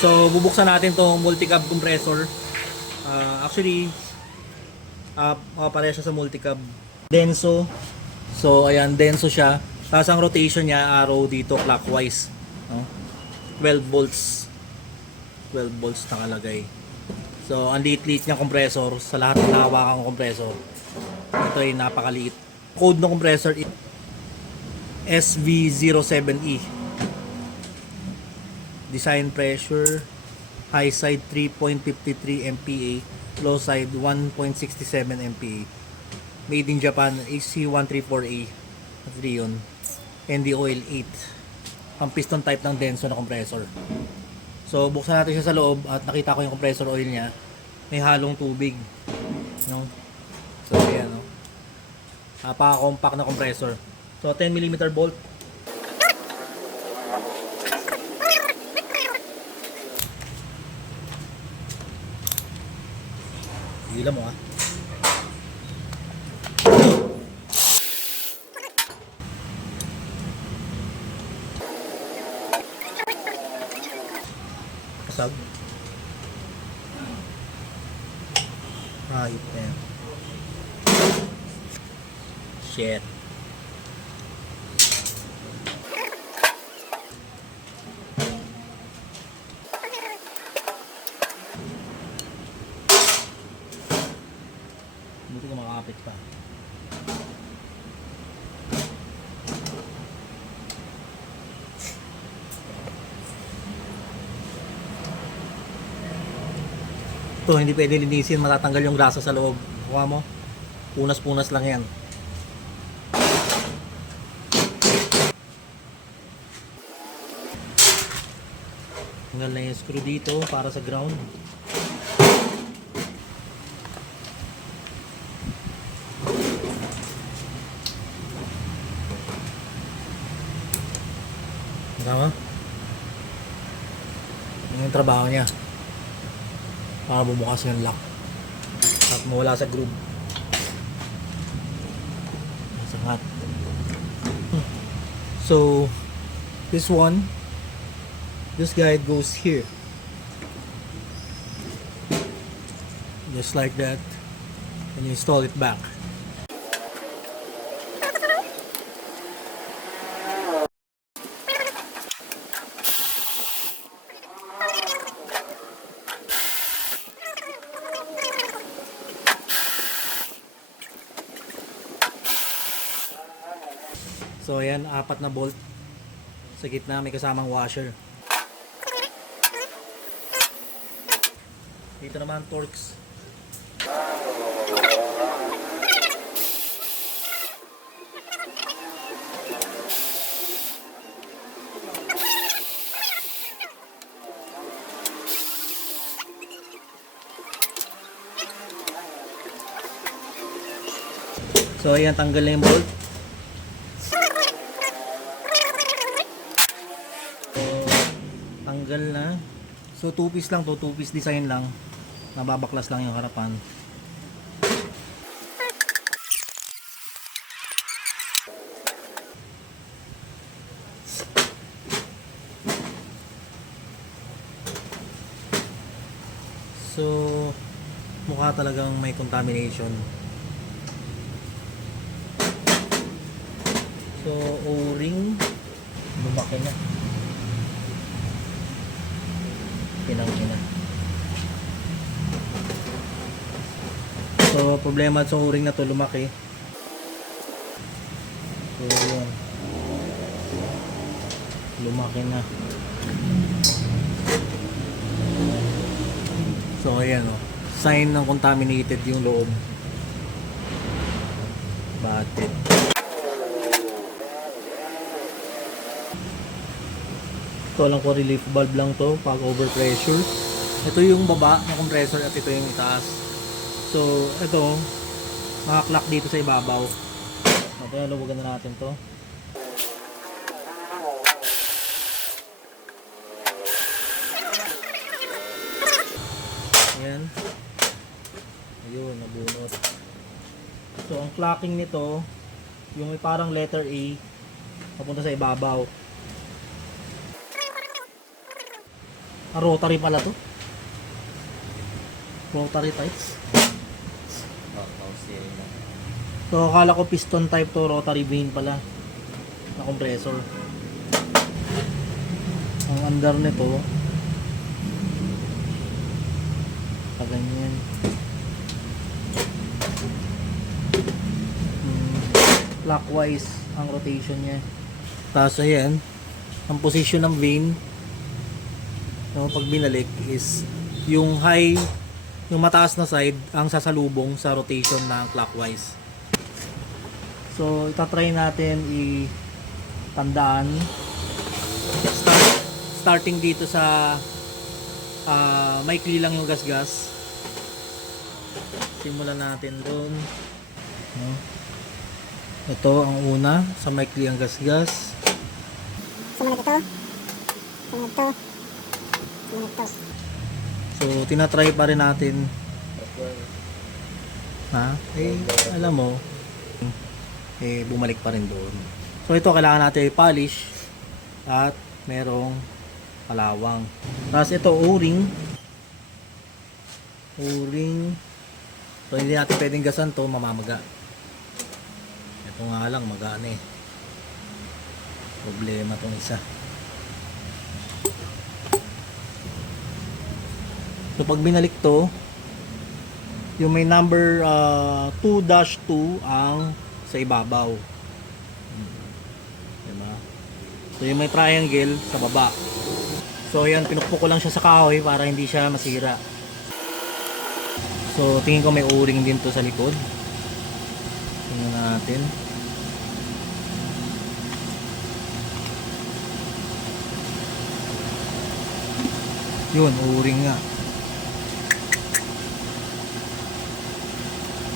So bubuksan natin tong multi-cab compressor. Actually, pareha siya sa multi-cab. Denso. So ayan, denso siya. Tapos ang rotation niya, arrow dito clockwise. No? 12 volts. 12 volts nakalagay. So ang liit-liit niya compressor sa lahat ng hawakan ng compressor. Ito ay napakaliit. Code ng compressor SV07E. Design pressure, high side 3.53 MPa, low side 1.67 MPa. Made in Japan, AC134A Freon, ND oil 8. Pang piston type ng Denso na compressor. So buksan natin siya sa loob at nakita ko yung compressor oil niya. May halong tubig, no? So ayan, no? Napaka-compact na compressor. So 10mm bolt. Hila mo, ah. Kasag. Right there. Shit. Buti ko makakapit pa. Ito, hindi pwede linisin, matatanggal yung grasa sa loob. Kuha mo, punas-punas lang yan. Tanggal na yung screw dito para sa ground. Tama? Yan yung trabaho niya para bumukas yung lock at mawala sa groove. Sangat. So this guide goes here, just like that, and you install it back. So ayan, 4 na bolt sa gitna, may kasamang washer. Dito naman Torx. So ayan, tanggal na yung bolt. Tanggal na. So 2-piece lang to, 2-piece design lang. Nababaklas lang yung harapan. So mukha talagang may contamination. So O-ring lumaki na. Pinangina. So problema sa O-ring na to, lumaki. So yun, lumaki na. So ayan, oh, sign ng contaminated yung loob. Batid. Ito lang ko, relief valve lang to pag overpressure. Ito yung baba ng compressor at ito yung itaas. So ito, naka-clock dito sa ibabaw. Ito, luwagan na natin to. Ayan. Ayun, nabunot. So ang clocking nito, yung may parang letter A papunta sa ibabaw. Rotary pala to. Rotary types. So akala ko piston type to, rotary vane pala na compressor. Ang under nito ganyan. Clockwise ang rotation niya. Tapos ayan, ang position ng vane, no, pag binalik is yung high, yung mataas na side ang sasalubong sa rotation ng clockwise. So itatry natin tandaan starting dito sa maikli lang yung gasgas. Simulan natin doon, no? Ito ang una sa maikli ang gasgas. Sumunod ito. Sumunod ito. Sumunod ito. So tinatry pa rin natin. Alam mo, bumalik pa rin doon. So ito kailangan natin i-polish at merong kalawang. Tapos ito O-ring. So hindi natin pwedeng gasan to, mamamaga. Ito nga lang magaan eh. Problema tong isa. So pag binalik to, yung may number 2-2 ang sa ibabaw. Diba? So yung may triangle sa baba. So yan, pinukpok ko lang siya sa kahoy para hindi siya masira. So tingin ko may O-ring din to sa likod. Tingnan natin. Yun, O-ring nga.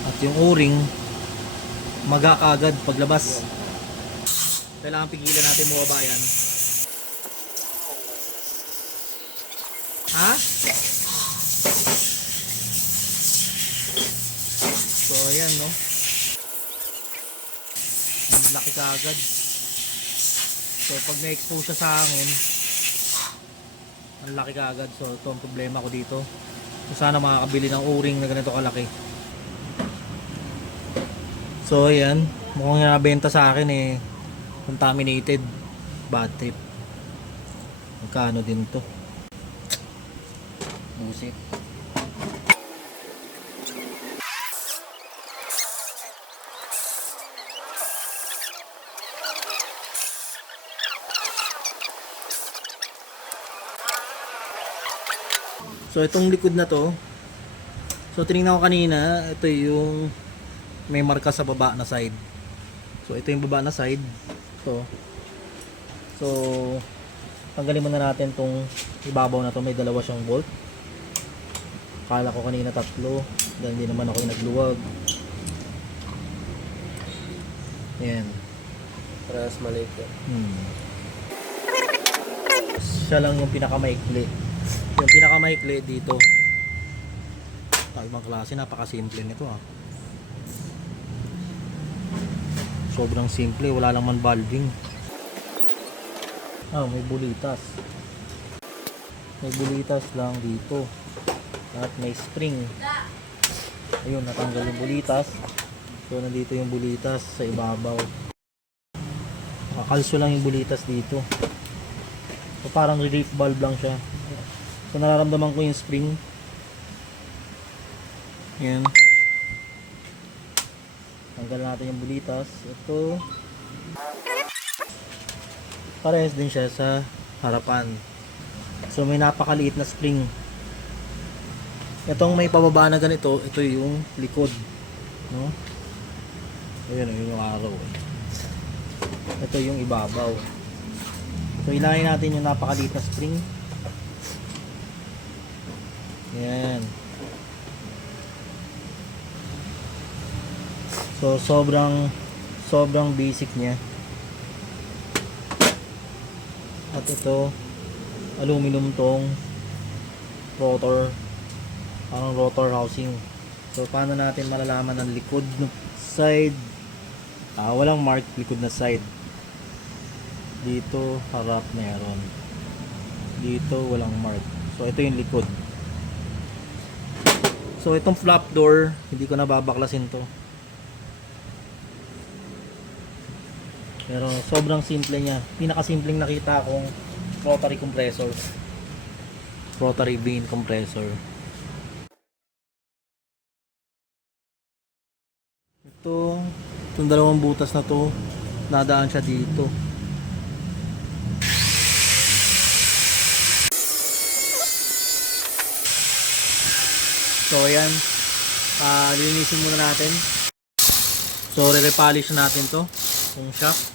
At yung O-ring maga kaagad paglabas. Kailangan pigilan natin bumaba yan. Ha? So ayan, no? Ang laki kaagad. So pag na-expose siya sa hangin, ang laki kaagad. So ito ang problema ko dito. So sana makakabili ng O-ring na ganito kalaki. So ayan, mukhang nabenta sa akin contaminated bad trip. Magkano din to? Busit. So itong likod na to, so tinignan ko kanina, ito yung may marka sa baba na side. So ito yung baba na side. So tanggalin muna natin tong ibabaw na to, may dalawa siyang bolt. Kala ko kanina tatlo, dahil hindi naman ako yung nagluwag. Ayan. Parehas maliit. Siya lang yung pinakamaikli. Yung pinakamaikli dito. Ibang klase, napakasimple nito Sobrang simple, wala lang man valving. May bulitas. May bulitas lang dito. At may spring. Ayun, natanggal yung bulitas. So nandito yung bulitas sa ibabaw. Nakakalso lang yung bulitas dito. So parang relief valve lang siya. So nararamdaman ko yung spring. Ayan. Tanggal natin yung bulitas. Ito. Parehas din siya sa harapan. So may napakaliit na spring. Itong may pababa na ganito, ito yung likod. No? Ayun, yung araw. Ito yung ibabaw. So ilayin natin yung napakaliit na spring. Yan. So sobrang basic niya. At ito aluminum tong rotor, ang rotor housing. So paano natin malalaman ang likod na side? Walang mark likod na side. Dito harap meron. Dito walang mark. So ito yung likod. So itong flap door, hindi ko na babaklasin to. Pero sobrang simple niya. Pinakasimpleng nakita akong rotary compressor. Rotary vane compressor. Itong dalawang butas na to, nadaan siya dito. So ayan, linisin muna natin. So re-repolish natin to, yung shock.